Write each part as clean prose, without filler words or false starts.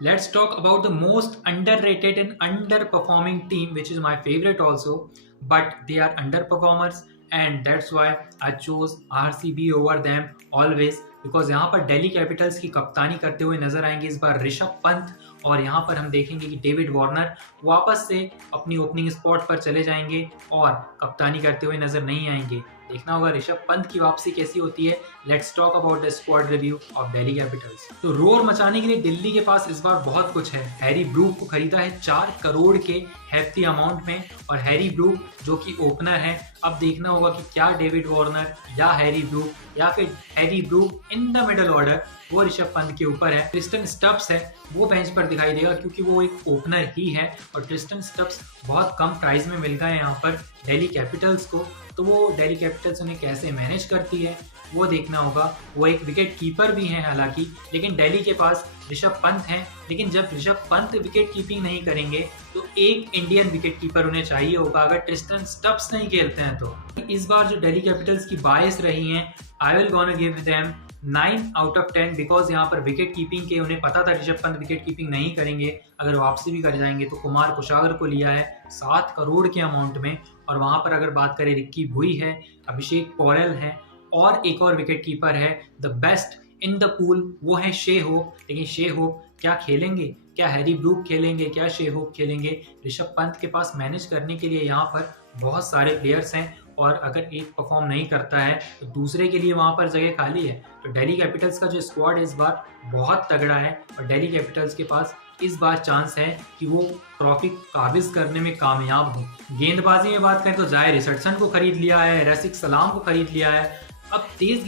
let's talk about the most underrated and underperforming team, which is my favorite also, but they are underperformers, and that's why I chose RCB over them always. Because यहाँ पर Delhi Capitals की कप्तानी करते हुए नजर आएंगे इस बार ऋषभ पंत, और यहाँ पर हम देखेंगे कि डेविड वार्नर वापस से अपनी ओपनिंग स्पॉट पर चले जाएंगे और कप्तानी करते हुए नजर नहीं आएंगे। देखना होगा ऋषभ पंत की वापसी कैसी होती है। Let's talk about the squad review of Delhi Capitals. तो रोर मचाने के लिए दिल्ली के पास इस बार बहुत कुछ है। हैरी ब्रूक को खरीदा है 4 करोड़ के हैफ्टी अमाउंट में, और हैरी ब्रूक जो कि ओपनर है। अब देखना होगा कि क्या डेविड वार्नर या हैरी ब्रूक या फिर Harry Brook in the middle order, वो ऋषभ पंत के ऊपर है। ट्रिस्टन स्टब्स है वो बेंच पर दिखाई देगा क्योंकि वो एक ओपनर ही है, और ट्रिस्टन स्टब्स बहुत कम प्राइस में मिल गए यहाँ पर दिल्ली कैपिटल्स को। तो वो दिल्ली कैपिटल्स उन्हें कैसे मैनेज करती है वो देखना होगा। वो एक विकेट कीपर भी हैं हालांकि, लेकिन दिल्ली के पास ऋषभ पंत हैं। लेकिन जब ऋषभ पंत विकेट कीपिंग नहीं करेंगे तो एक इंडियन विकेट कीपर उन्हें चाहिए होगा अगर ट्रिस्टन स्टब्स नहीं खेलते हैं तो। इस बार जो दिल्ली कैपिटल्स की बायस रही हैं, I will gonna give them 9 out of 10 because यहाँ पर विकेट कीपिंग के उन्हें पता था ऋषभ पंत विकेट कीपिंग नहीं करेंगे, अगर वापसी भी कर जाएंगे तो कुमार कुशागर को लिया है 7 करोड़ के अमाउंट में। और वहां पर अगर बात करें रिक्की भुई है, अभिषेक पौरेल है, और एक और विकेट कीपर है the best in the pool, वो है शे होप। लेकिन शे होप क्या खेलेंगे, क्या हैरी ब्रूक खेलेंगे, क्या शे होप खेलेंगे? ऋषभ पंत के पास मैनेज करने के लिए यहाँ पर बहुत सारे प्लेयर्स हैं, और अगर एक परफॉर्म नहीं करता है तो दूसरे के लिए वहां पर जगह खाली है। तो दिल्ली कैपिटल्स का जो स्क्वाड है इस बार बहुत तगड़ा है, और दिल्ली कैपिटल्स के पास इस बार चांस है कि वो ट्रॉफी काबिज करने में कामयाब हो। गेंदबाजी में बात करें तो जाय रिचर्डसन को खरीद लिया है, रसिक सलाम को खरीद लिया है। अब तेज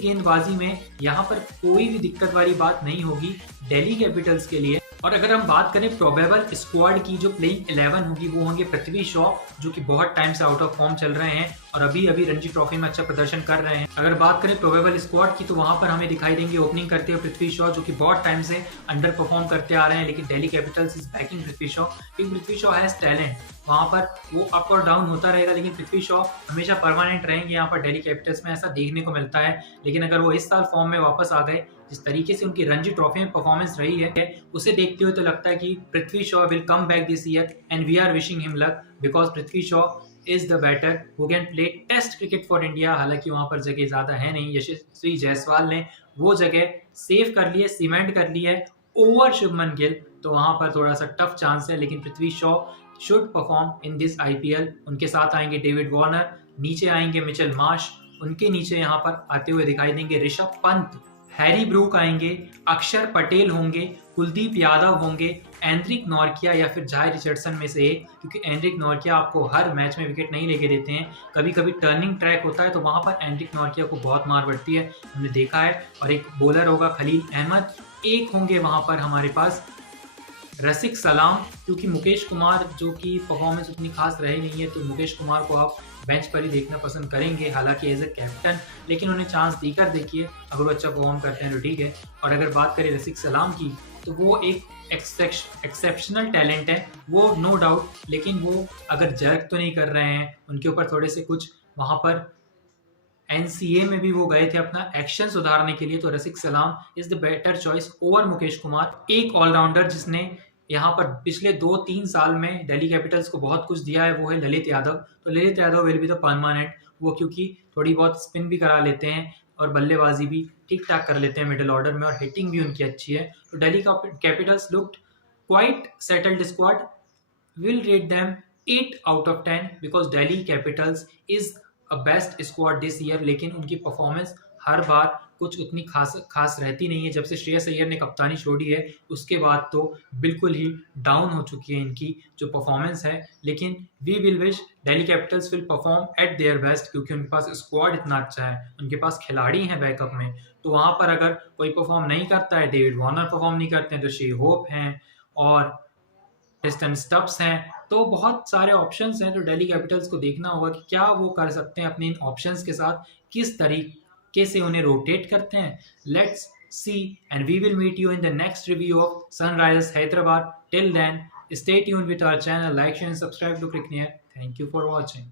गेंदबाजी में यहाँ पर कोई भी दिक्कत वाली बात नहीं होगी दिल्ली कैपिटल्स के लिए। और अगर हम बात करें प्रोबेबल स्क्वाड की, जो प्लेइंग 11 होगी वो होंगे पृथ्वी शॉ, जो कि बहुत टाइम से आउट ऑफ फॉर्म चल रहे हैं और अभी रणजी ट्रॉफी में अच्छा प्रदर्शन कर रहे हैं। अगर बात करें प्रोबेबल स्क्वाड की तो वहां पर हमें दिखाई देंगे ओपनिंग करते हुए पृथ्वी शॉ, जो कि बहुत टाइम से अंडर परफॉर्म करते आ रहे हैं। लेकिन Delhi Capitals is banking Prithvi Shaw क्योंकि पृथ्वी शॉ हैज टैलेंट। वहां पर वो अप और डाउन होता रहेगा, लेकिन पृथ्वी शॉ हमेशा परमानेंट रहेंगे यहाँ पर दिल्ली कैपिटल्स में, ऐसा देखने को मिलता है। लेकिन अगर वो इस साल फॉर्म में वापस आ गए, जिस तरीके से उनकी रणजी ट्रॉफी में परफॉर्मेंस रही है, उसे देखते हुए तो लगता है कि Prithvi Shaw will come back this year and we are wishing him luck because Prithvi Shaw is the batter who can play test cricket for India. हालांकि वहां पर जगह ज्यादा है नहीं, यशस्वी जायसवाल ने वो जगह सेव कर ली है, सीमेंट कर ली है ओवर शुभमन गिल, तो वहां पर थोड़ा सा टफ चांस है। लेकिन Prithvi Shaw should perform in this IPL. उनके साथ आएंगे डेविड वार्नर, नीचे आएंगे मिचेल मार्श, उनके नीचे यहाँ पर आते हुए दिखाई देंगे ऋषभ पंत, हैरी ब्रूक आएंगे, अक्षर पटेल होंगे, कुलदीप यादव होंगे, एंड्रिक नॉर्किया या फिर जाय रिचर्डसन में से एक, क्योंकि एंड्रिक नॉर्किया आपको हर मैच में विकेट नहीं लेके देते हैं, कभी कभी टर्निंग ट्रैक होता है तो वहां पर एंड्रिक नॉर्किया को बहुत मार पड़ती है, हमने देखा है। और एक बॉलर होगा खलील अहमद, एक होंगे वहां पर हमारे पास रसिक सलाम, क्योंकि मुकेश कुमार जो कि परफॉर्मेंस उतनी खास रही नहीं है तो मुकेश कुमार को आप बेंच पर ही देखना पसंद करेंगे, हालांकि एज ए कैप्टन, लेकिन उन्हें चांस देकर देखिए, अगर वो अच्छा परफॉर्म करते हैं तो ठीक है। और अगर बात करें रसिक सलाम की तो वो एक एक्सेप्शनल टैलेंट है, वो नो डाउट, लेकिन वो अगर जर्क तो नहीं कर रहे हैं, उनके ऊपर थोड़े से कुछ वहां पर एनसीए में भी वो गए थे अपना एक्शन सुधारने के लिए, तो रसिक सलाम is the better choice over Mukesh Kumar. एक ऑलराउंडर जिसने यहाँ पर पिछले 2-3 साल में दिल्ली कैपिटल्स को बहुत कुछ दिया है वो है ललित यादव। तो Lalit Yadav will be the permanent, वो क्योंकि थोड़ी बहुत स्पिन भी करा लेते हैं और बल्लेबाजी भी ठीक ठाक कर लेते हैं मिडिल ऑर्डर में, और हिटिंग भी उनकी अच्छी है। तो Delhi Capitals looked quite settled squad, will rate them 8 out of 10 because Delhi Capitals is a best squad this year. लेकिन उनकी परफॉर्मेंस हर बार कुछ उतनी खास रहती नहीं है। जब से श्रेयस अय्यर ने कप्तानी छोड़ी है उसके बाद तो बिल्कुल ही डाउन हो चुकी है इनकी जो परफॉर्मेंस है। लेकिन we will wish Delhi Capitals will perform at their best, क्योंकि उनके पास स्क्वाड इतना अच्छा है, उनके पास खिलाड़ी हैं बैकअप में। तो वहां पर अगर कोई परफॉर्म नहीं करता है, डेविड वार्नर परफॉर्म नहीं करते हैं, तो शे होप हैं और ट्रिस्टन स्टब्स हैं, तो बहुत सारे ऑप्शंस हैं। तो दिल्ली कैपिटल्स को देखना होगा कि क्या वो कर सकते हैं अपने इन ऑप्शंस के साथ, किस तरीके से उन्हें रोटेट करते हैं। Let's see and we will meet you in the next review of Sunrisers Hyderabad. Till then stay tuned with our channel, like, share and subscribe to Cricknear. Thank you for watching.